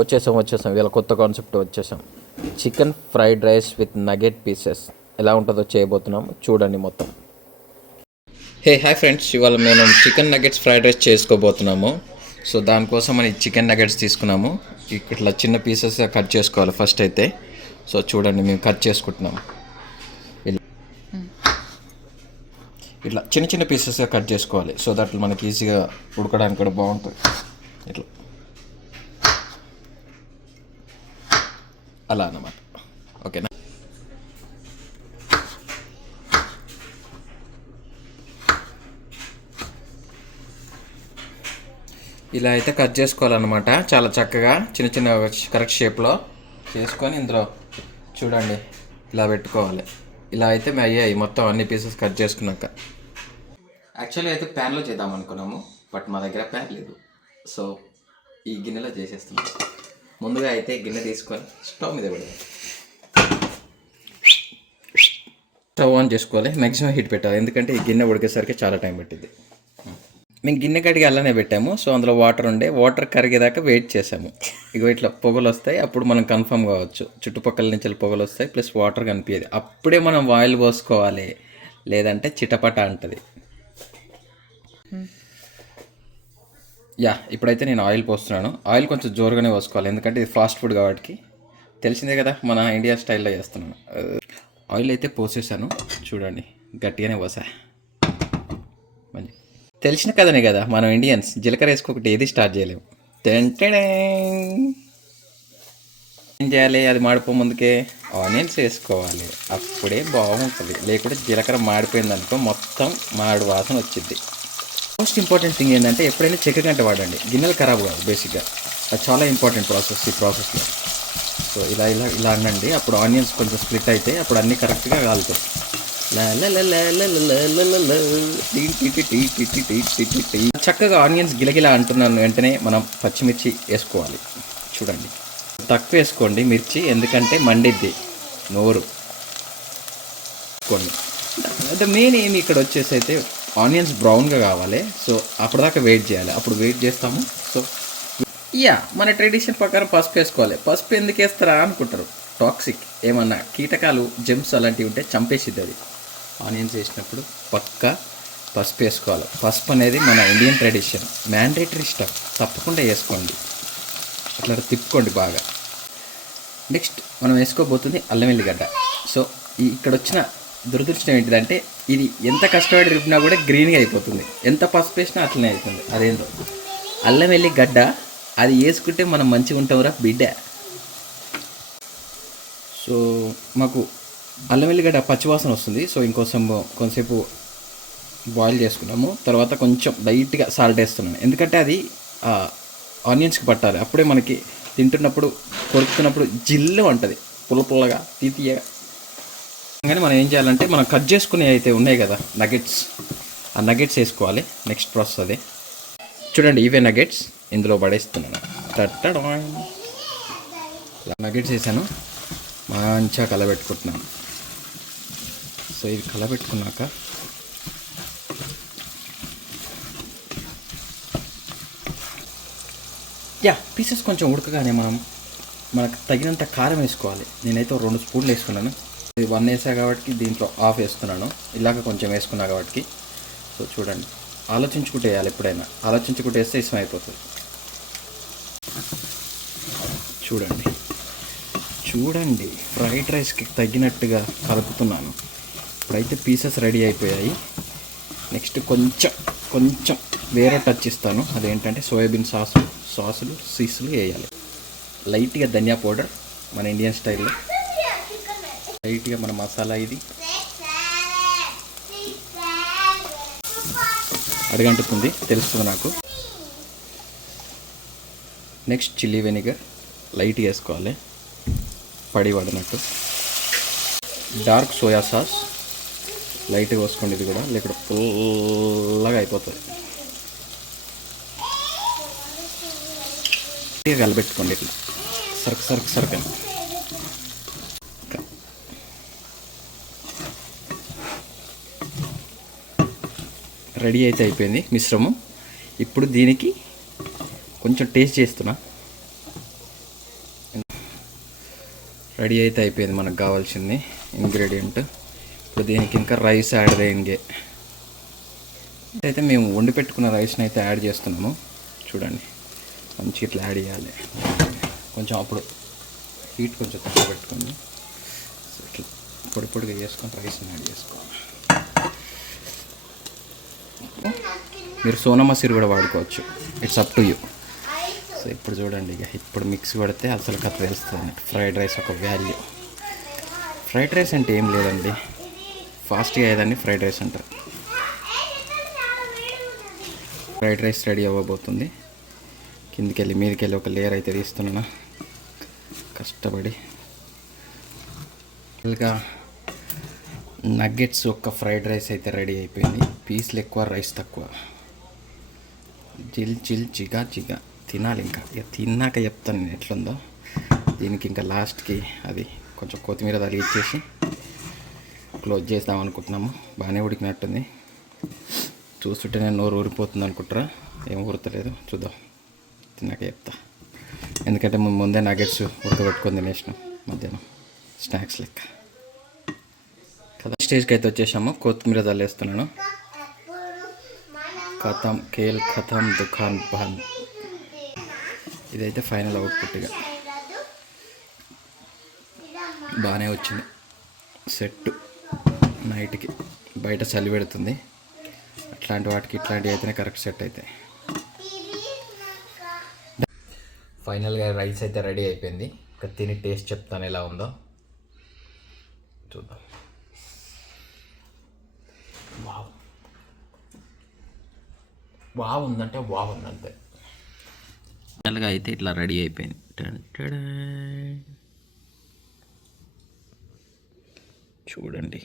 వచ్చేసాం ఇలా కొత్త కాన్సెప్ట్ వచ్చేసాం. Chicken fried rice with nugget pieces ఎలా ఉంటుందో చేయబోతున్నాం, చూడండి మొత్తం. హాయ్ ఫ్రెండ్స్, ఇవాళ మేము చికెన్ నగెట్స్ ఫ్రైడ్ రైస్ చేసుకోబోతున్నాము. సో దానికోసం మనం చికెన్ నగెట్స్ తీసుకున్నాము. ఇట్లా చిన్న పీసెస్గా కట్ చేసుకోవాలి ఫస్ట్ అయితే. సో చూడండి, మేము కట్ చేసుకుంటున్నాము. ఇట్లా చిన్న చిన్న పీసెస్గా కట్ చేసుకోవాలి. సో దట్ మనకి ఈజీగా ఉడకడానికి కూడా బాగుంటుంది. ఇట్లా అలా అన్నమాట. ఓకేనా? ఇలా అయితే కట్ చేసుకోవాలన్నమాట. చాలా చక్కగా చిన్న చిన్న కరెక్ట్ షేప్లో చేసుకొని ఇందులో చూడండి ఇలా పెట్టుకోవాలి. ఇలా అయితే మేము అయ్యాయి మొత్తం అన్ని పీసెస్ కట్ చేసుకున్నాక. యాక్చువల్లీ అయితే ప్యాన్లో చేద్దాం అనుకున్నాము, బట్ మా దగ్గర ప్యాన్ లేదు. సో ఈ గిన్నెలో చేసేస్తున్నాం. ముందుగా అయితే గిన్నె తీసుకొని స్టవ్ మీద పెడదాం. స్టవ్ ఆన్ చేసుకోవాలి, మ్యాక్సిమం హీట్ పెట్టాలి, ఎందుకంటే ఈ గిన్నె ఉడికేసరికి చాలా టైం పట్టింది. మేము గిన్నె కడిగి అలానే పెట్టాము. సో అందులో వాటర్ కరిగేదాకా వెయిట్ చేసాము. ఇక ఇట్లా పొగలు వస్తాయి, అప్పుడు మనం కన్ఫర్మ్ కావచ్చు. చుట్టుపక్కల నుంచి పొగలు వస్తాయి, ప్లస్ వాటర్ కనిపించేది. అప్పుడే మనం ఆయిల్ పోసుకోవాలి, లేదంటే చిటపట అంటది. ఇప్పుడైతే నేను ఆయిల్ పోస్తున్నాను. ఆయిల్ కొంచెం జోరుగానే పోసుకోవాలి, ఎందుకంటే ఇది ఫాస్ట్ ఫుడ్ కాబట్టి. తెలిసిందే కదా, మన ఇండియా స్టైల్లో చేస్తున్నాను. ఆయిల్ అయితే పోసేసాను, చూడండి గట్టిగానే పోసా. మంచి తెలిసిన కదనే కదా, మనం ఇండియన్స్ జీలకర్ర వేసుకోకటి ఏది స్టార్ట్ చేయలేము. ఏం చేయాలి, అది మాడిపో ముందుకే ఆనియన్స్ వేసుకోవాలి, అప్పుడే బాగుంటుంది. లేకుంటే జీలకర్ర మాడిపోయింది అనుకో, మొత్తం మాడు వాసన వచ్చింది. మోస్ట్ ఇంపార్టెంట్ థింగ్ ఏంటంటే, ఎప్పుడైనా చెక్క గంట వాడండి, గిన్నెలు ఖరాబ్ కాదు. బేసిక్గా అది చాలా ఇంపార్టెంట్ ప్రాసెస్ ఈ ప్రాసెస్లో. సో ఇలా ఇలా ఇలా అనండి, అప్పుడు ఆనియన్స్ కొంచెం స్ప్లిట్ అయితే అప్పుడు అన్నీ కరెక్ట్గా కాలుతాయి. చక్కగా ఆనియన్స్ గిలగిలా అంటున్నాను వెంటనే మనం పచ్చిమిర్చి వేసుకోవాలి. చూడండి తక్కువ వేసుకోండి మిర్చి, ఎందుకంటే మండిద్ది నోరు. అంటే మెయిన్ ఏమి ఇక్కడ వచ్చేసి అయితే ఆనియన్స్ బ్రౌన్గా కావాలి. సో అప్పటిదాకా వెయిట్ చేయాలి, అప్పుడు వెయిట్ చేస్తాము. సో మన ట్రెడిషన్ ప్రకారం పసుపు వేసుకోవాలి. పసుపు ఎందుకు వేస్తారా అనుకుంటారు, టాక్సిక్ ఏమన్నా కీటకాలు జెమ్స్ అలాంటివి ఉంటే చంపేసిద్ది అది. ఆనియన్స్ వేసినప్పుడు పక్కా పసుపు వేసుకోవాలి. పసుపు అనేది మన ఇండియన్ ట్రెడిషన్, మ్యాండేటరీ స్టఫ్, తప్పకుండా వేసుకోండి. అట్లా తిప్పుకోండి బాగా. నెక్స్ట్ మనం వేసుకోబోతుంది అల్లం వెల్లిగడ్డ. సో ఇక్కడ వచ్చిన దురదృష్టం ఏంటిదంటే, ఇది ఎంత కష్టపడి రిపినా కూడా గ్రీన్గా అయిపోతుంది, ఎంత పసుపు వేసినా అట్లనే అవుతుంది. అదేంటో అల్లం వెల్లిగడ్డ, అది వేసుకుంటే మనం మంచిగా ఉంటాంరా బిడ్డ. సో మాకు అల్లం వెల్లిగడ్డ పచ్చివాసన వస్తుంది. సో కొంచెంసేపు బాయిల్ చేసుకున్నాము. తర్వాత కొంచెం లైట్గా సాల్ట్ వేస్తున్నాను, ఎందుకంటే అది ఆనియన్స్కి పట్టాలి. అప్పుడే మనకి తింటున్నప్పుడు కొరుకుతున్నప్పుడు జిల్లు ఉంటుంది, పుల్లగా తీయగా. కానీ మనం ఏం చేయాలంటే, మనం కట్ చేసుకునే అయితే ఉన్నాయి కదా నగెట్స్, ఆ నగెట్స్ వేసుకోవాలి. నెక్స్ట్ ప్రాసెస్ అదే. చూడండి ఇవే నగెట్స్ ఇందులో పడేస్తున్నాను. నగెట్స్ వేసాను, మంచిగా కలబెట్టుకుంటున్నాను. సో ఇది కలబెట్టుకున్నాక పీసెస్ కొంచెం ఉడకగానే మనకు తగినంత కారం వేసుకోవాలి. నేనైతే 2 స్పూన్లు వేసుకున్నాను. ఇది 1 వేసా కాబట్టి దీంట్లో హాఫ్ వేస్తున్నాను, ఇలాగ కొంచెం వేసుకున్నా కాబట్టి. సో చూడండి, ఆలోచించుకుంటే వేయాలి. ఎప్పుడైనా ఆలోచించుకుంటే వేస్తే ఇష్టం అయిపోతుంది. చూడండి ఫ్రైడ్ రైస్కి తగినట్టుగా కలుపుతున్నాను. ఇప్పుడైతే పీసెస్ రెడీ అయిపోయాయి. నెక్స్ట్ కొంచెం వేరే టచ్ ఇస్తాను, అదేంటంటే సోయాబీన్ సాసులు సీసులు వేయాలి. లైట్గా ధనియా పౌడర్, మన ఇండియన్ స్టైల్లో లైట్గా మన మసాలా. ఇది అడగంటుతుంది, తెలుస్తుంది నాకు. నెక్స్ట్ చిల్లీ వెనిగర్ లైట్గా వేసుకోవాలి, పడినట్టు. డార్క్ సోయా సాస్ లైట్గా వేసుకోండి, ఇది కూడా లేకపోతే పుల్లగా అయిపోతుంది. లైట్గా కలబెట్టుకోండి, ఇట్లా సరుకు అని. రెడీ అయితే అయిపోయింది మిశ్రమం. ఇప్పుడు దీనికి కొంచెం టేస్ట్ చేస్తున్నా. రెడీ అయితే అయిపోయింది మనకు కావాల్సింది ఇంగ్రీడియంట్. ఇప్పుడు దీనికి ఇంకా రైస్ యాడ్ అయ్యింది. అయితే మేము వండి పెట్టుకున్న రైస్ని అయితే యాడ్ చేస్తున్నాము. చూడండి, మంచి ఇట్లా యాడ్ చేయాలి. కొంచెం అప్పుడు హీట్ కొంచెం తక్కువ పెట్టుకోండి. సో ఇట్లా పొడి పొడిగా చేసుకొని రైస్ని యాడ్ చేసుకోవాలి. మీరు సోనా మసూరి కూడా వాడుకోవచ్చు, it's up to you. So ఇప్పుడు చూడండి, ఇక ఇప్పుడు మిక్స్ కొడితే అసలు కథ తెలుస్తుంది అన్నట్టు. ఫ్రైడ్ రైస్ ఒక వాల్యూ. ఫ్రైడ్ రైస్ అంటే ఏం లేదండి, ఫాస్ట్గా అయ్యేదాన్ని ఫ్రైడ్ రైస్ అంటారు. ఫ్రైడ్ రైస్ రెడీ అవ్వబోతుంది. కిందికి వెళ్ళి మీదకి వెళ్ళి ఒక లేయర్ అయితే తీస్తున్నాను కష్టపడి. ఇంకా నగ్గెట్స్ ఒక ఫ్రైడ్ రైస్ అయితే రెడీ అయిపోయింది. పీస్లు ఎక్కువ, రైస్ తక్కువ. చిల్ చిల్ చిగా చిగా తినాలి. ఇంకా ఇక తిన్నాక చెప్తాను నేను ఎట్లుందో. దీనికి ఇంకా లాస్ట్కి అది కొంచెం కొత్తిమీర తగిలిచ్చేసి క్లోజ్ చేద్దాం అనుకుంటున్నాము. బాగానే ఉడికినట్టుంది. చూస్తుంటే నేను నోరు ఊరిపోతుంది అనుకుంటారా? ఏం ఊరతలేదు, చూద్దాం తిన్నాక చెప్తా. ఎందుకంటే మేము ముందే నగెట్స్ ఉడకబెట్టుకొని తినేసినాం మధ్యాహ్నం స్నాక్స్ లెక్క కదా. స్టేజ్కి అయితే వచ్చేసాము. కొత్తిమీర చల్లేస్తున్నాను. ఖతం కేల్ ఖతం దుకాన్ బంద్. ఇదైతే ఫైనల్ అవుట్పుట్గా బాగానే వచ్చింది. సెట్ నైట్కి బయట చలి పెడుతుంది, అట్లాంటి వాటికి ఇట్లాంటివి అయితేనే కరెక్ట్ సెట్ అవుతాయి. ఫైనల్గా రైస్ అయితే రెడీ అయిపోయింది. ఇంకా తిని టేస్ట్ చెప్తాను ఎలా ఉందో చూద్దాం. వావ్ వావ్ ఉందంటే వావ్ ఉందంతే. ఫైనల్గా అయితే ఇట్లా రెడీ అయిపోయింది. చూడండి.